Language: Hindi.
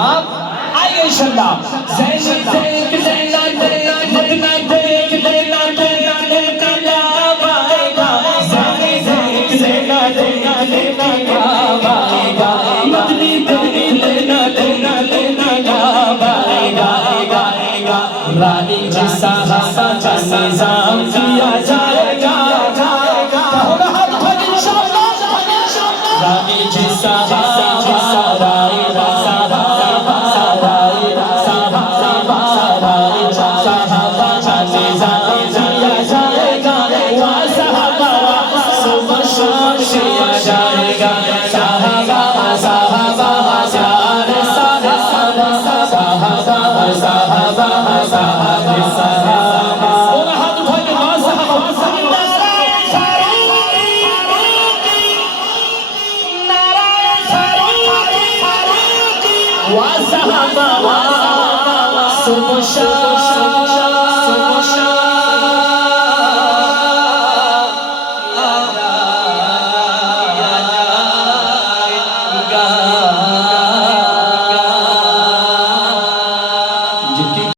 आप आइए इंशाअल्लाह। ज़ैना देख ज़ैना देना मदना देख देना देना देना याब आएगा। ज़ैना देख ज़ैना देना देना याब आएगा। मदनी तेरी लेना देना देना याब आएगा। रानी जी साहबा का निज़ाम किया जाएगा। रानी जी Wa sahaba wa